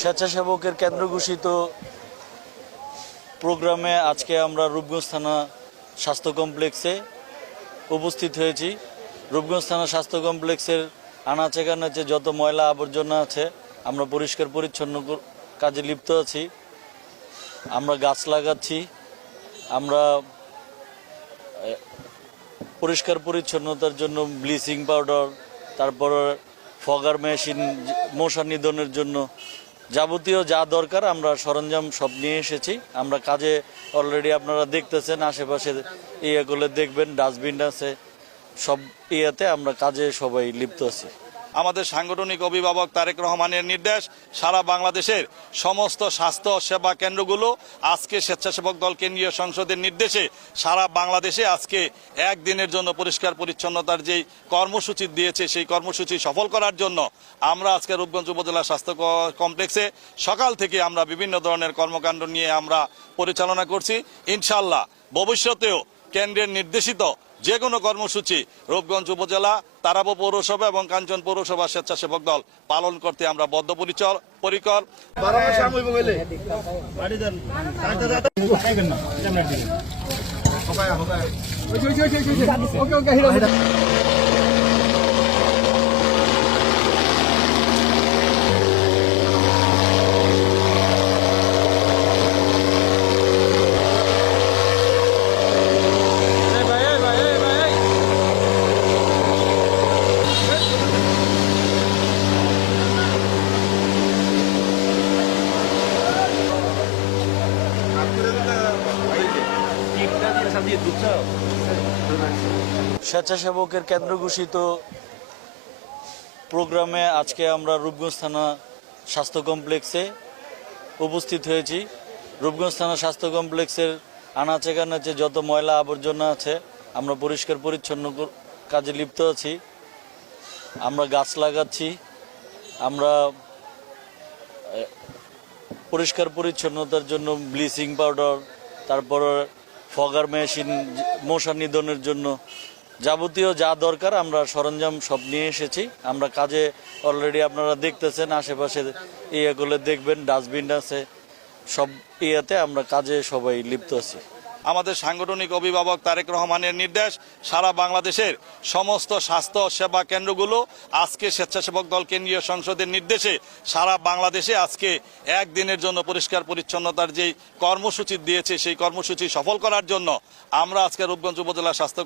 স্বেচ্ছাসেবকের কেন্দ্র ঘোষিত প্রোগ্রামে আজকে আমরা রূপগঞ্জ থানা স্বাস্থ্য কমপ্লেক্সে উপস্থিত হয়েছি। রূপগঞ্জ থানা স্বাস্থ্য কমপ্লেক্সের আনাচে কানাচে যত ময়লা আবর্জনা আছে, আমরা পরিষ্কার পরিচ্ছন্ন কাজে লিপ্ত আছি। আমরা গাছ লাগাচ্ছি। আমরা পরিষ্কার পরিচ্ছন্নতার জন্য ব্লিচিং পাউডার, তারপর ফগার মেশিন মশা নিধনের জন্য যাবতীয় যা দরকার, আমরা সরঞ্জাম সব নিয়ে এসেছি। আমরা কাজে অলরেডি আপনারা দেখতেছেন, আশেপাশে ইয়েগুলো দেখবেন ডাস্টবিন আছে, সব ইয়েতে আমরা কাজে সবাই লিপ্ত আছি। আমাদের সাংগঠনিক অভিভাবক তারেক রহমানের নির্দেশ, সারা বাংলাদেশের সমস্ত স্বাস্থ্য সেবা কেন্দ্রগুলো আজকে স্বেচ্ছাসেবক দল কেন্দ্রীয় সংসদের নির্দেশে সারা বাংলাদেশে আজকে একদিনের জন্য পরিষ্কার পরিচ্ছন্নতার যেই কর্মসূচি দিয়েছে, সেই কর্মসূচি সফল করার জন্য আমরা আজকে রূপগঞ্জ উপজেলা স্বাস্থ্য কমপ্লেক্সে সকাল থেকে আমরা বিভিন্ন ধরনের কর্মকাণ্ড নিয়ে আমরা পরিচালনা করছি। ইনশাল্লাহ ভবিষ্যতেও কেন্দ্রের নির্দেশিত যে কোনো কর্মসূচি রূপগঞ্জ উপজেলা তারাবো পৌরসভা এবং কাঞ্চন পৌরসভা স্বেচ্ছাসেবক দল পালন করতে আমরা বদ্ধপরিচর পরিকর স্বেচ্ছাসেবকের কেন্দ্র ঘোষিত প্রোগ্রামে আজকে আমরা রূপগঞ্জ থানা স্বাস্থ্য কমপ্লেক্সে উপস্থিত হয়েছি। রূপগঞ্জ থানা স্বাস্থ্য কমপ্লেক্সের আনাচে কানাচে যত ময়লা আবর্জনা আছে, আমরা পরিষ্কার পরিচ্ছন্ন কাজে লিপ্ত আছি। আমরা গাছ লাগাচ্ছি। আমরা পরিষ্কার পরিচ্ছন্নতার জন্য ব্লিচিং পাউডার, তারপর ফগার মেশিন মশা নিধনের জন্য যাবতীয় যা দরকার, আমরা সরঞ্জাম সব নিয়ে এসেছি। আমরা কাজে অলরেডি আপনারা দেখতেছেন, আশেপাশে ইয়েগুলো দেখবেন, ডাস্টবিন আছে, সব ইয়েতে আমরা কাজে সবাই লিপ্ত আছি। আমাদের সাংগঠনিক অভিভাবক তারেক রহমানের নির্দেশ, সারা বাংলাদেশের সমস্ত স্বাস্থ্য সেবা কেন্দ্রগুলো আজকে স্বেচ্ছাসেবক দল কেন্দ্রীয় সংসদের নির্দেশে সারা বাংলাদেশে আজকে একদিনের জন্য পরিষ্কার পরিচ্ছন্নতার যেই কর্মসূচি দিয়েছে, সেই কর্মসূচি সফল করার জন্য আমরা আজকে রূপগঞ্জ উপজেলা স্বাস্থ্য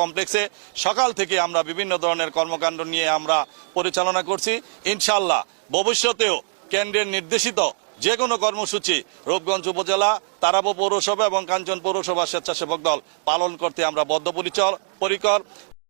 কমপ্লেক্সে সকাল থেকে আমরা বিভিন্ন ধরনের কর্মকাণ্ড নিয়ে আমরা পরিচালনা করছি। ইনশাল্লাহ ভবিষ্যতেও কেন্দ্রের নির্দেশিত যে কোনো কর্মসূচি, রূপগঞ্জ উপজেলা তারাবো পৌরসভা এবং কাঞ্চন পৌরসভা স্বেচ্ছাসেবক দল পালন করতে আমরা বদ্ধপরিচর, পরিকর।